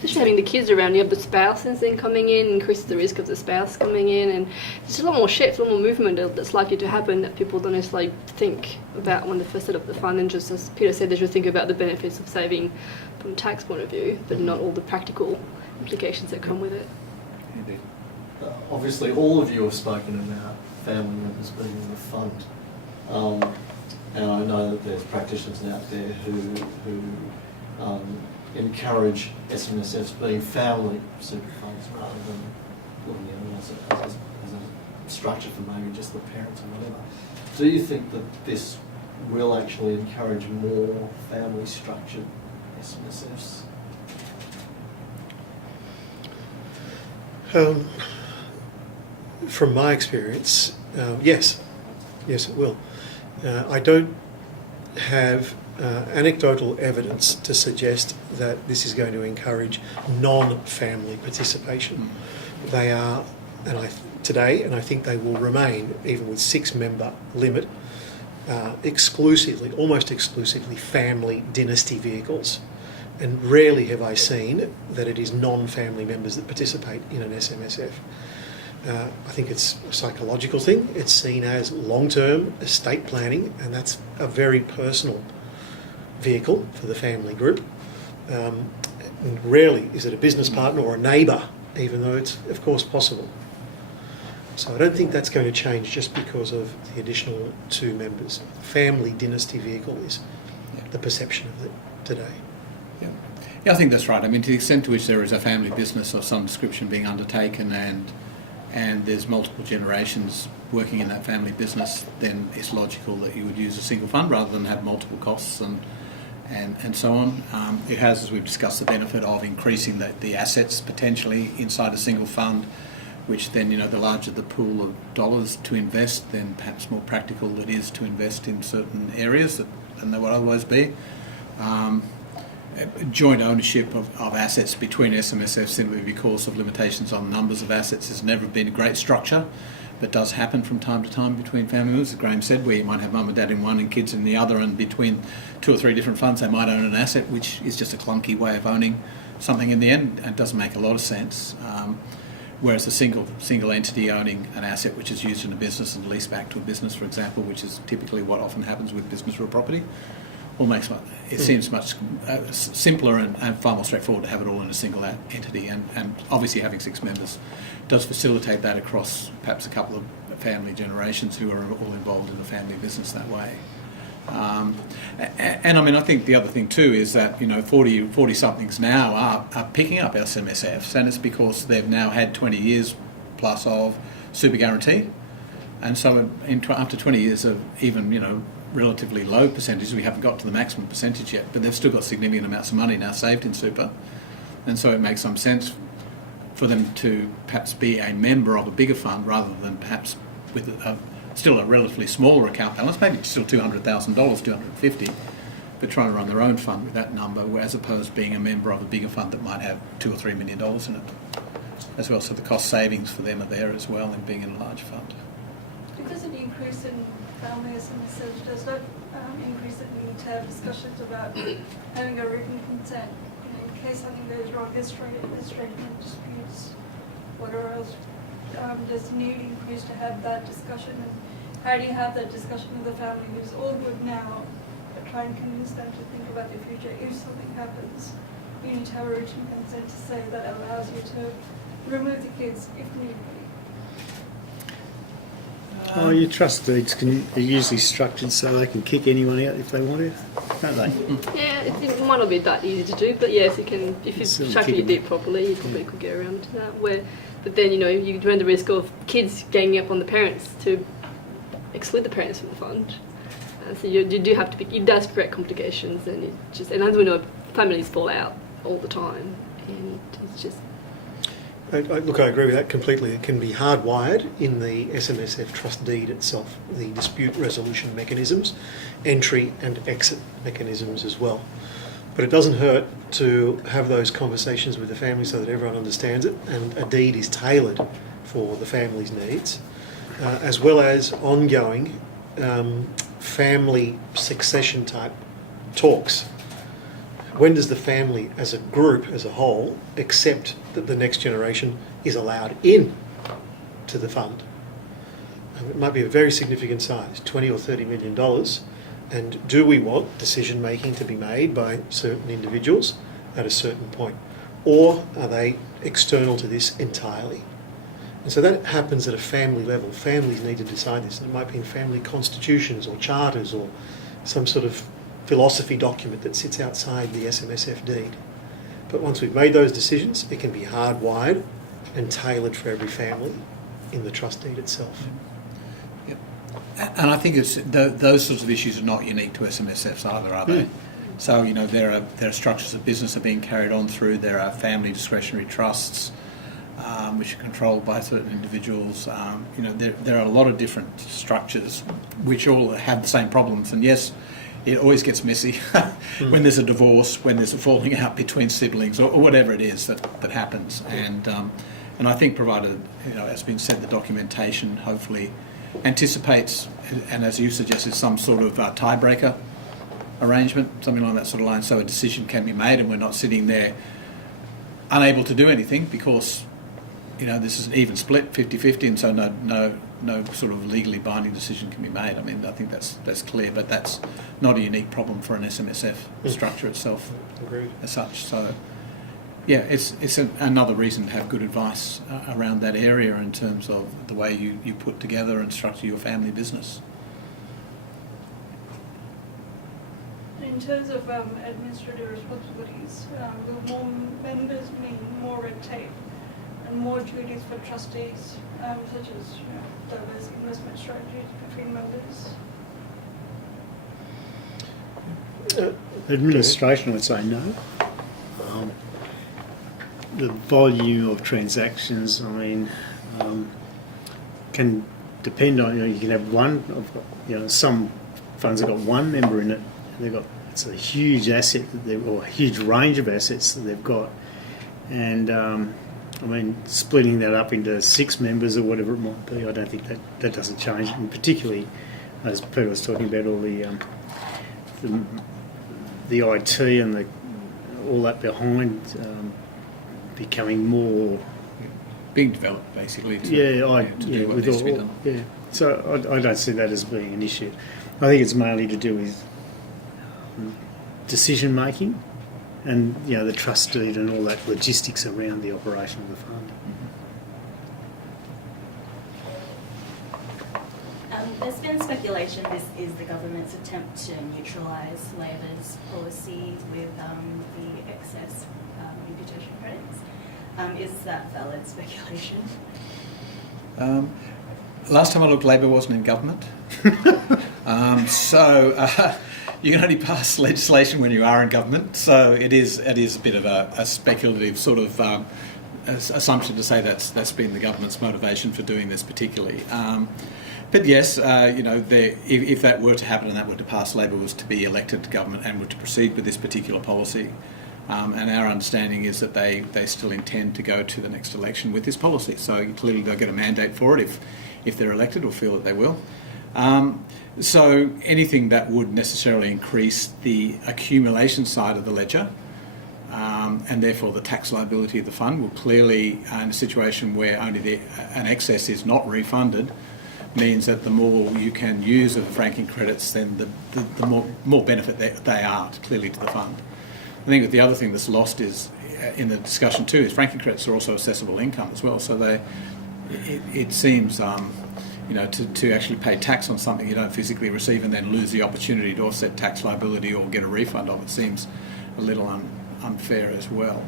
Just having the kids around, you have the spouses then coming in, increases the risk of the spouse coming in, and there's a lot more shifts, a lot more movement that's likely to happen that people don't necessarily think about when they first set up the fund. And just as Peter said, they should think about the benefits of saving from a tax point of view, but not all the practical implications that come with it. Indeed. Obviously, all of you have spoken about family members being in the fund. And I know that there's practitioners out there who encourage SMSFs being family super funds rather than looking at it as a structure for maybe just the parents or whatever. Do you think that this will actually encourage more family structured SMSFs? From my experience, yes, it will. I don't have anecdotal evidence to suggest that this is going to encourage non-family participation. They are, today, and I think they will remain, even with 6-member limit, almost exclusively family dynasty vehicles. And rarely have I seen that it is non-family members that participate in an SMSF. I think it's a psychological thing. It's seen as long-term estate planning, and that's a very personal vehicle for the family group. And rarely is it a business partner or a neighbour, even though it's, of course, possible. So I don't think that's going to change just because of the additional 2 members. Family dynasty vehicle is the perception of it today. Yeah, I think that's right. I mean, to the extent to which there is a family business of some description being undertaken and there's multiple generations working in that family business, then it's logical that you would use a single fund rather than have multiple costs and so on. It has, as we've discussed, the benefit of increasing the assets potentially inside a single fund, which then, the larger the pool of dollars to invest, then perhaps more practical it is to invest in certain areas than they would otherwise be. Joint ownership of assets between SMSFs simply because of limitations on numbers of assets has never been a great structure, but does happen from time to time between family members, as Graham said, where you might have mum and dad in one and kids in the other, and between 2 or 3 different funds they might own an asset, which is just a clunky way of owning something in the end and doesn't make a lot of sense. Whereas a single entity owning an asset which is used in a business and leased back to a business, for example, which is typically what often happens with business real property, seems much simpler and far more straightforward to have it all in a single entity, and obviously having 6 members does facilitate that across perhaps a couple of family generations who are all involved in the family business that way. And I mean, I think the other thing too is that 40-somethings now are picking up SMSFs, and it's because they've now had 20 years plus of super guarantee, and so after 20 years of even relatively low percentages. We haven't got to the maximum percentage yet, but they've still got significant amounts of money now saved in super, and so it makes some sense for them to perhaps be a member of a bigger fund rather than perhaps with still a relatively smaller account balance, maybe still $200,000, $250,000, but trying to run their own fund with that number, as opposed to being a member of a bigger fund that might have $2 or $3 million in it as well. So the cost savings for them are there as well in being in a large fund. Because of the increase in family SMSF, does that increase the need to have discussions about having a written consent in case something goes wrong, administrative disputes, whatever else? Does the need increase to have that discussion? And how do you have that discussion with the family who's all good now, but try and convince them to think about the future if something happens? You need to have a written consent to say that allows you to remove the kids if need be. Oh, your trust deeds are usually structured so they can kick anyone out if they want to, don't they? Yeah, it might not be that easy to do, but yes, it can. If you Still structure your kick deed properly, you probably could get around to that. But then you run the risk of kids ganging up on the parents to exclude the parents from the fund. So you do have to be. It does create complications, and as we know, families fall out all the time, and it's just. Look, I agree with that completely. It can be hardwired in the SMSF trust deed itself, the dispute resolution mechanisms, entry and exit mechanisms as well. But it doesn't hurt to have those conversations with the family so that everyone understands it, and a deed is tailored for the family's needs, as well as ongoing family succession type talks. When does the family as a group, as a whole, accept that the next generation is allowed in to the fund? It might be a very significant size, $20 or $30 million. And do we want decision making to be made by certain individuals at a certain point? Or are they external to this entirely? And so that happens at a family level. Families need to decide this. And it might be in family constitutions or charters or some sort of philosophy document that sits outside the SMSF deed. But once we've made those decisions, it can be hardwired and tailored for every family in the trust deed itself. Yep. And I think those sorts of issues are not unique to SMSFs either, are they? So, there are structures of business that are being carried on through, there are family discretionary trusts, which are controlled by certain individuals. There are a lot of different structures which all have the same problems. And yes, it always gets messy when there's a divorce, when there's a falling out between siblings, or whatever it is that happens. And I think, provided, as been said, the documentation hopefully anticipates, and as you suggested, some sort of tiebreaker arrangement, something along that sort of line, so a decision can be made, and we're not sitting there unable to do anything because this is an even split, 50-50, and so no sort of legally binding decision can be made. I mean, I think that's clear, but that's not a unique problem for an SMSF structure itself. Agreed. As such. So, yeah, it's another reason to have good advice around that area in terms of the way you put together and structure your family business. In terms of administrative responsibilities, will more members mean more red tape and more duties for trustees, such as diverse investment strategies between members? Administration would say no. The volume of transactions, can depend on, you can have one of, some funds have got one member in it, and it's a huge asset or a huge range of assets that they've got, and splitting that up into 6 members or whatever it might be, I don't think that doesn't change, and particularly as Peter was talking about, all the IT and all that behind becoming more Being developed, basically, to do what with needs to be done. Yeah, so I don't see that as being an issue. I think it's mainly to do with decision making and the trust deed and all that logistics around the operation of the fund. There's been speculation this is the government's attempt to neutralise Labor's policy with the excess imputation credits. Is that valid speculation? Last time I looked, Labor wasn't in government. You can only pass legislation when you are in government, so it is a bit of a speculative sort of assumption to say that's been the government's motivation for doing this particularly. But yes, if that were to happen and that were to pass, Labor was to be elected to government and were to proceed with this particular policy. And our understanding is that they still intend to go to the next election with this policy. So clearly they'll get a mandate for it if they're elected, or feel that they will. So anything that would necessarily increase the accumulation side of the ledger, and therefore the tax liability of the fund, will clearly, in a situation where only an excess is not refunded, means that the more you can use of the franking credits, then the more benefit they are clearly to the fund. I think that the other thing that's lost is, in the discussion too, is franking credits are also assessable income as well. So it seems to actually pay tax on something you don't physically receive and then lose the opportunity to offset tax liability or get a refund of it seems a little unfair as well,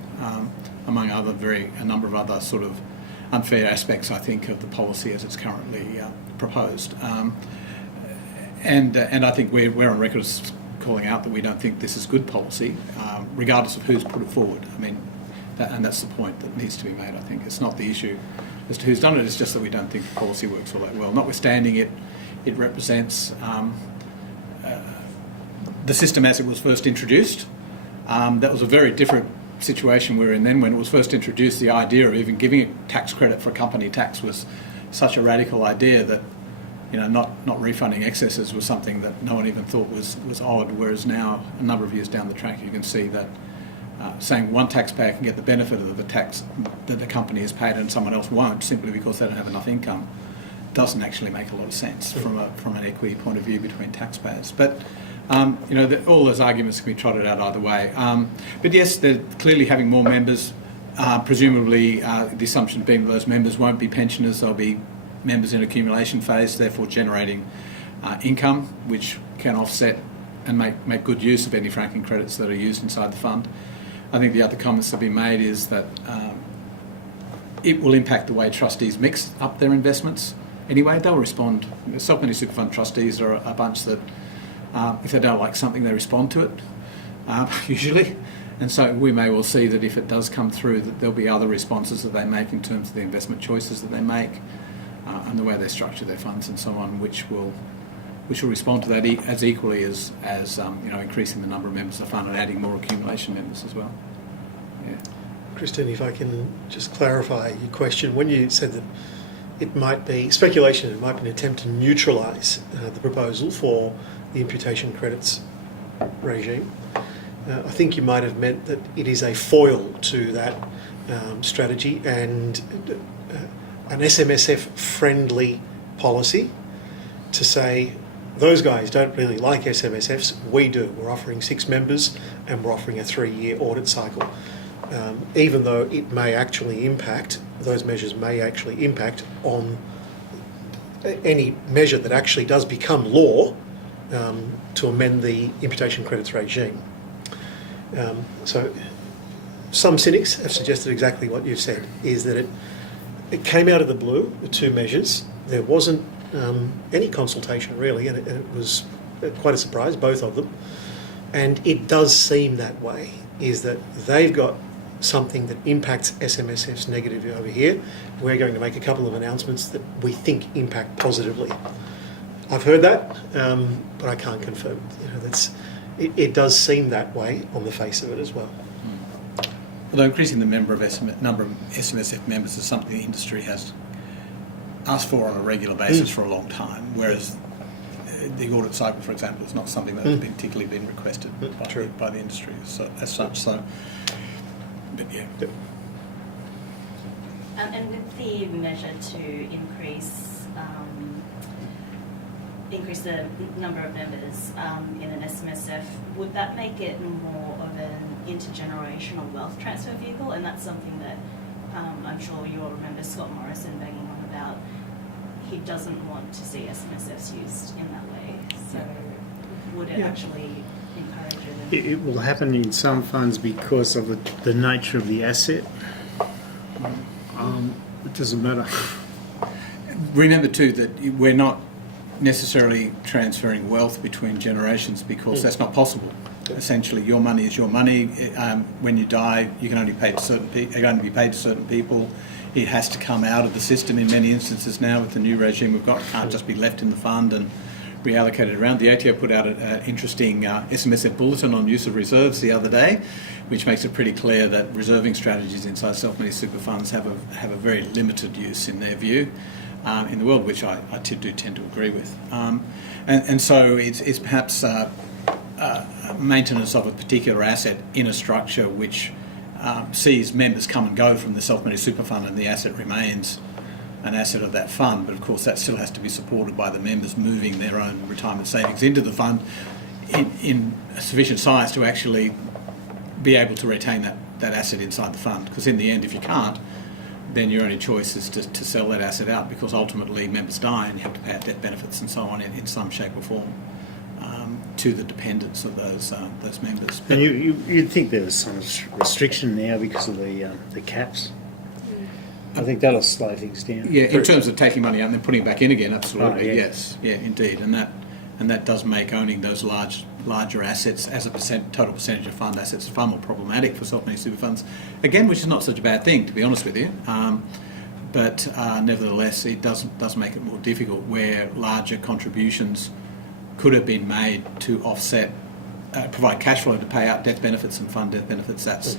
among a number of other sort of unfair aspects, I think, of the policy as it's currently proposed. And I think we're on record as calling out that we don't think this is good policy, regardless of who's put it forward. I mean, that's the point that needs to be made, I think. It's not the issue as to who's done it, it's just that we don't think the policy works all that well. Notwithstanding it represents the system as it was first introduced. That was a very different situation we're in then. When it was first introduced, the idea of even giving a tax credit for company tax was such a radical idea that not refunding excesses was something that no one even thought was odd, whereas now, a number of years down the track, you can see that saying one taxpayer can get the benefit of the tax that the company has paid and someone else won't, simply because they don't have enough income, doesn't actually make a lot of sense from an equity point of view between taxpayers. But all those arguments can be trotted out either way. But yes, they're clearly having more members. Presumably, the assumption being that those members won't be pensioners, they'll be members in accumulation phase, therefore generating income, which can offset and make good use of any franking credits that are used inside the fund. I think the other comments that have been made is that it will impact the way trustees mix up their investments. Anyway, they'll respond. Self-managed super fund trustees are a bunch that, if they don't like something, they respond to it, usually. And so we may well see that if it does come through, that there'll be other responses that they make in terms of the investment choices that they make, and the way they structure their funds and so on, which will respond to that as equally as increasing the number of members of the fund and adding more accumulation members as well. Yeah. Christine, if I can just clarify your question, when you said that it might be speculation, it might be an attempt to neutralise the proposal for the imputation credits regime, I think you might have meant that it is a foil to that strategy and an SMSF-friendly policy to say, those guys don't really like SMSFs, we do. We're offering 6 members and we're offering a 3-year audit cycle. Even though it may actually impact, those measures may actually impact on any measure that actually does become law to amend the imputation credits regime. So some cynics have suggested exactly what you've said, is that it came out of the blue, the 2 measures. There wasn't any consultation really, and it was quite a surprise, both of them. And it does seem that way, is that they've got something that impacts SMSFs negatively over here. We're going to make a couple of announcements that we think impact positively. I've heard that, but I can't confirm. It does seem that way on the face of it as well. Although increasing the number of SMSF members is something the industry has asked for on a regular basis for a long time, whereas the audit cycle, for example, is not something that has particularly been requested by the industry as such. So, but yeah. Yep. And with the measure to increase the number of members in an SMSF, would that make it more of an intergenerational wealth transfer vehicle? And that's something that I'm sure you'll remember Scott Morrison banging on about. He doesn't want to see SMSFs used in that way. So would it actually encourage it? It will happen in some funds because of the nature of the asset. It doesn't matter. Remember too that we're not necessarily transferring wealth between generations because that's not possible. Essentially, your money is your money. When you die, you can only pay to certain people. You're going to be paid to certain people. It has to come out of the system in many instances now with the new regime we've got. It can't just be left in the fund and reallocated around. The ATO put out an interesting SMSF bulletin on use of reserves the other day, which makes it pretty clear that reserving strategies inside self-managed super funds have a very limited use in their view in the world, which I do tend to agree with. And so it's perhaps maintenance of a particular asset in a structure which sees members come and go from the self-managed super fund and the asset remains an asset of that fund, but of course that still has to be supported by the members moving their own retirement savings into the fund in sufficient size to actually be able to retain that asset inside the fund, because in the end if you can't, then your only choice is to sell that asset out, because ultimately members die and you have to pay out death benefits and so on in some shape or form to the dependents of those members. But And you'd think there was some restriction now because of the caps. I think that'll slow things down. yeah, in terms of taking money out and then putting it back in again, absolutely, Oh, yeah. yes, yeah, indeed, and that does make owning those larger assets as a total percentage of fund assets far more problematic for self-managed super funds. Again, which is not such a bad thing, to be honest with you. But nevertheless, it does make it more difficult where larger contributions could have been made to offset, provide cash flow to pay out death benefits and fund death benefits. That's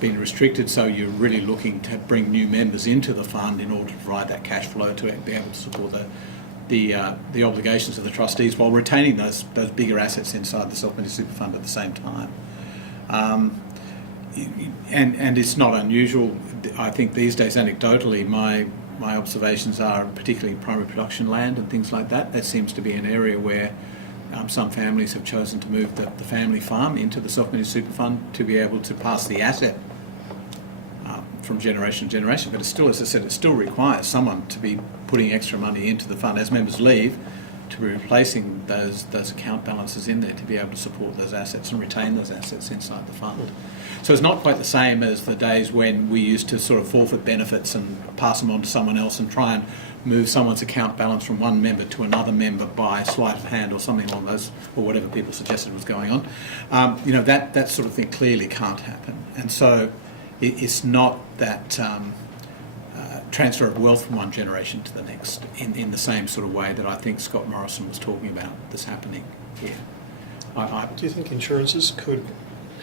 been restricted, so you're really looking to bring new members into the fund in order to provide that cash flow to be able to support the obligations of the trustees while retaining those bigger assets inside the self-managed super fund at the same time. And it's not unusual, I think these days anecdotally, my observations are particularly primary production land and things like that. That seems to be an area where some families have chosen to move the family farm into the self-managed super fund to be able to pass the asset from generation to generation. But it still, as I said, it still requires someone to be putting extra money into the fund as members leave, to be replacing those account balances in there to be able to support those assets and retain those assets inside the fund. So it's not quite the same as the days when we used to sort of forfeit benefits and pass them on to someone else and try and move someone's account balance from one member to another member by sleight of hand or something along those, or whatever people suggested was going on. That sort of thing clearly can't happen. And so it's not that transfer of wealth from one generation to the next in the same sort of way that I think Scott Morrison was talking about that's happening here. Do you think insurances could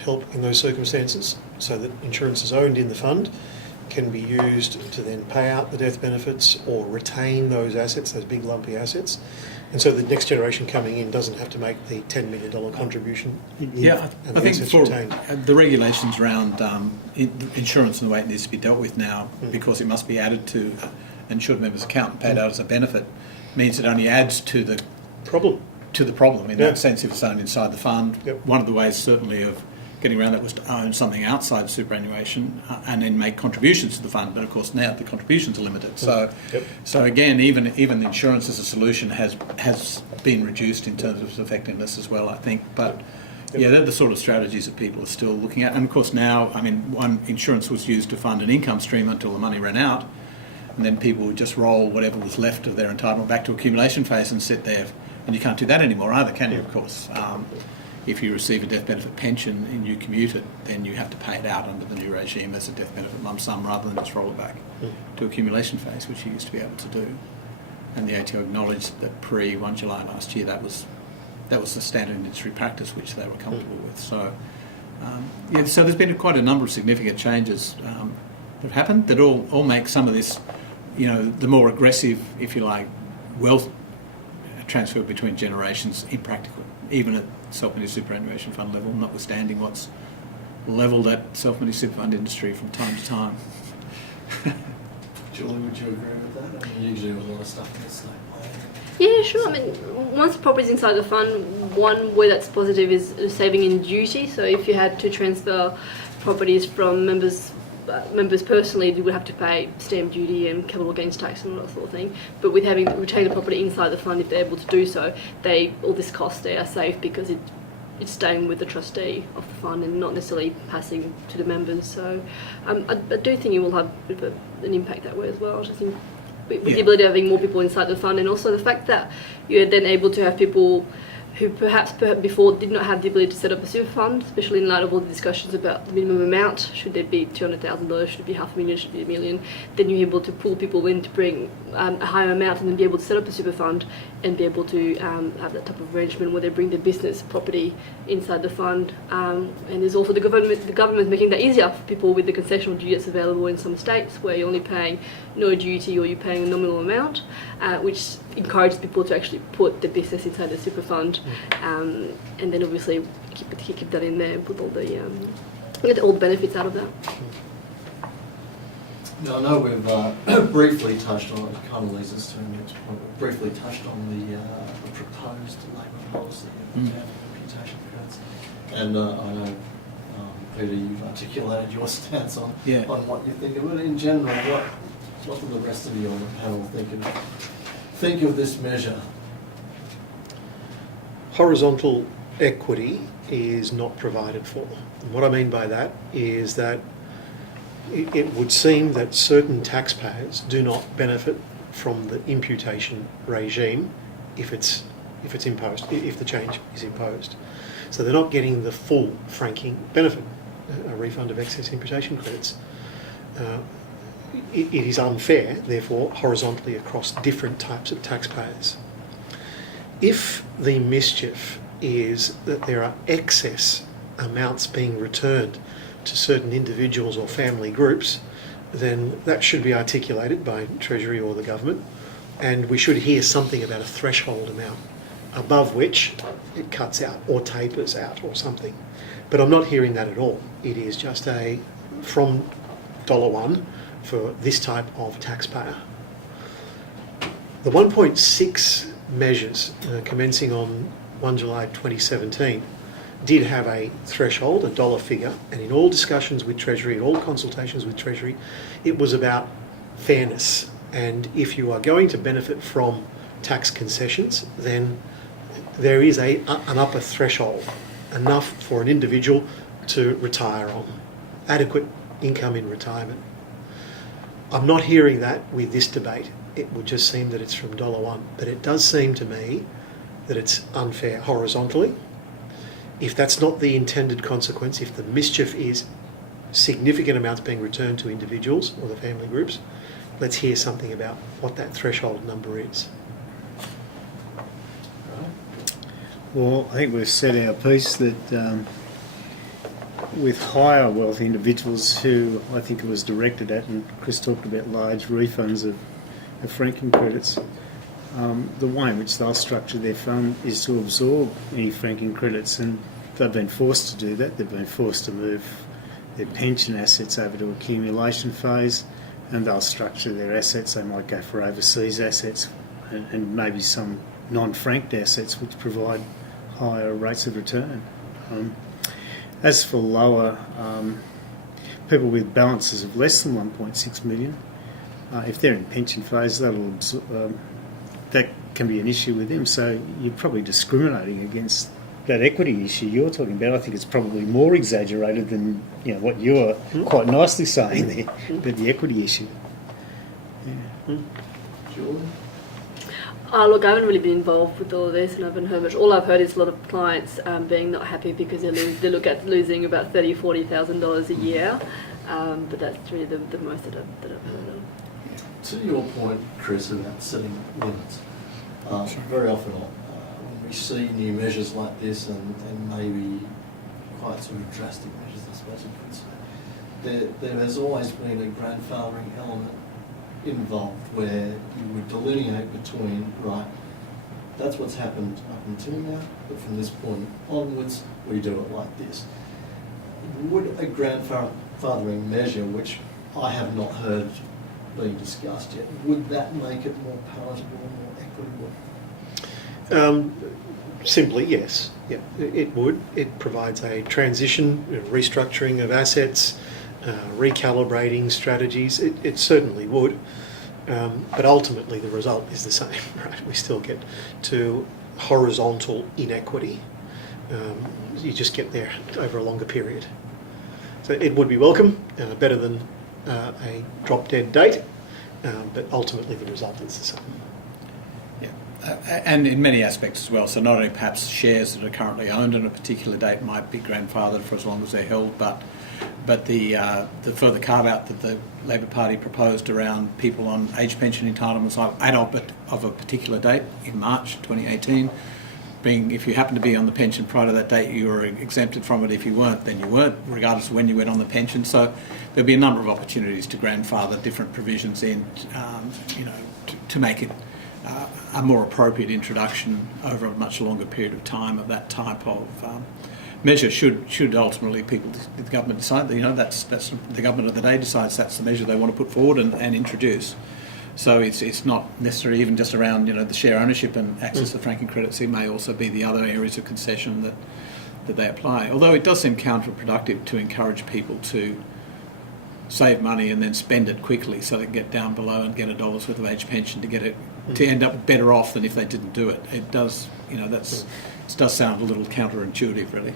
help in those circumstances, so that insurances owned in the fund can be used to then pay out the death benefits or retain those assets, those big lumpy assets, and so the next generation coming in doesn't have to make the $10 million contribution? Yeah, and I the think assets for retained. the regulations around insurance and the way it needs to be dealt with now, because it must be added to an insured member's account and paid out as a benefit, means it only adds to the Problem. in that sense if it's owned inside the fund. Yep. One of the ways certainly of getting around that was to own something outside superannuation and then make contributions to the fund, but of course now the contributions are limited. So, Yep. so again, even the insurance as a solution has been reduced in terms of its effectiveness as well, I think. But Yep. yeah, they're the sort of strategies that people are still looking at. And of course now, I mean, one insurance was used to fund an income stream until the money ran out, and then people would just roll whatever was left of their entitlement back to accumulation phase and sit there. And you can't do that anymore either, can you? Of course. If you receive a death benefit pension and you commute it, then you have to pay it out under the new regime as a death benefit lump sum rather than just roll it back to accumulation phase, which you used to be able to do. And the ATO acknowledged that pre-1 July last year that was the standard industry practice which they were comfortable with. So, so there's been quite a number of significant changes that have happened that all make some of this, the more aggressive, if you like, wealth transfer between generations impractical, even at self-managed superannuation fund level, notwithstanding what's levelled at self-managed super fund industry from time to time. Julie, would you agree with that? I mean, usually with a lot of stuff in the same way. Yeah, sure. I mean, once the property's inside the fund, one way that's positive is saving in duty. So if you had to transfer properties from members personally, you would have to pay stamp duty and capital gains tax and all that sort of thing. But with having retained the property inside the fund, if they're able to do so, all this cost they are saved because it's staying with the trustee of the fund and not necessarily passing to the members. So I do think it will have a bit of an impact that way as well. I think with Yeah. the ability of having more people inside the fund, and also the fact that you're then able to have people who perhaps before did not have the ability to set up a super fund, especially in light of all the discussions about the minimum amount. Should there be $200,000? Should it be $500,000? Should it be $1 million? Then you're able to pull people in to bring a higher amount, and then be able to set up a super fund and be able to have that type of arrangement where they bring their business property inside the fund. And there's also the government making that easier for people with the concessional duty that's available in some states, where you're only paying no duty or you're paying a nominal amount, which encourages people to actually put the business inside the super fund, and then obviously keep that in there and put all the get all the benefits out of that. Now, I know we've briefly touched on, it kind of leads us to the next point, we've briefly touched on the proposed Labor policy of imputation credits. And I know, Peter, you've articulated your stance on what you think of it. In general, what do the rest of you on the panel think of this measure? Horizontal equity is not provided for. And what I mean by that is that it would seem that certain taxpayers do not benefit from the imputation regime if it's imposed, if the change is imposed. So they're not getting the full franking benefit, a refund of excess imputation credits. It is unfair, therefore, horizontally across different types of taxpayers. If the mischief is that there are excess amounts being returned to certain individuals or family groups, then that should be articulated by Treasury or the government, and we should hear something about a threshold amount above which it cuts out or tapers out or something. But I'm not hearing that at all. It is just from $1 for this type of taxpayer. The 1.6 measures commencing on 1 July 2017 did have a threshold, a dollar figure, and in all discussions with Treasury, in all consultations with Treasury, it was about fairness. And if you are going to benefit from tax concessions, then there is an upper threshold, enough for an individual to retire on, adequate income in retirement. I'm not hearing that with this debate. It would just seem that it's from $1, but it does seem to me that it's unfair horizontally. If that's not the intended consequence, if the mischief is significant amounts being returned to individuals or the family groups, let's hear something about what that threshold number is. Well, I think we've said our piece that with higher wealth individuals who I think it was directed at, and Chris talked about large refunds of franking credits, the way in which they'll structure their fund is to absorb any franking credits, and they've been forced to do that. They've been forced to move their pension assets over to accumulation phase, and they'll structure their assets. They might go for overseas assets and maybe some non-franked assets which provide higher rates of return. As for lower people with balances of less than 1.6 million, if they're in pension phase, that can be an issue with them. So you're probably discriminating against that equity issue you're talking about. I think it's probably more exaggerated than what you're quite nicely saying there, but the equity issue. Yeah. Julie? Look, I haven't really been involved with all of this, and I haven't heard much. All I've heard is a lot of clients being not happy because they look at losing about $30,000-$40,000 a year, but that's really the most that I've heard of. To your point, Chris, about setting limits, very often when we see new measures like this and maybe quite sort of drastic measures, I suppose you could say, there has always been a grandfathering element involved where you would delineate between, right, that's what's happened up until now, but from this point onwards, we do it like this. Would a grandfathering measure, which I have not heard being discussed yet, would that make it more palatable and more equitable? Simply, yes. Yeah, it would. It provides a transition, restructuring of assets, recalibrating strategies. It certainly would. But ultimately the result is the same, right? We still get to horizontal inequity. You just get there over a longer period. So it would be welcome, better than a drop-dead date, but ultimately the result is the same. Yeah, and in many aspects as well. So not only perhaps shares that are currently owned on a particular date might be grandfathered for as long as they're held, but the further carve out that the Labor Party proposed around people on age pension entitlements adult but of a particular date in March 2018, being if you happen to be on the pension prior to that date, you were exempted from it. If you weren't, then you weren't, regardless of when you went on the pension. So there'll be a number of opportunities to grandfather different provisions in, to make it a more appropriate introduction over a much longer period of time of that type of measure. Should ultimately the government decide that that's the government of the day decides that's the measure they want to put forward and introduce. So it's not necessarily even just around the share ownership and access to franking credits. It may also be the other areas of concession that they apply. Although it does seem counterproductive to encourage people to save money and then spend it quickly so they can get down below and get $1 worth of age pension to end up better off than if they didn't do it. It does, it does sound a little counterintuitive, really.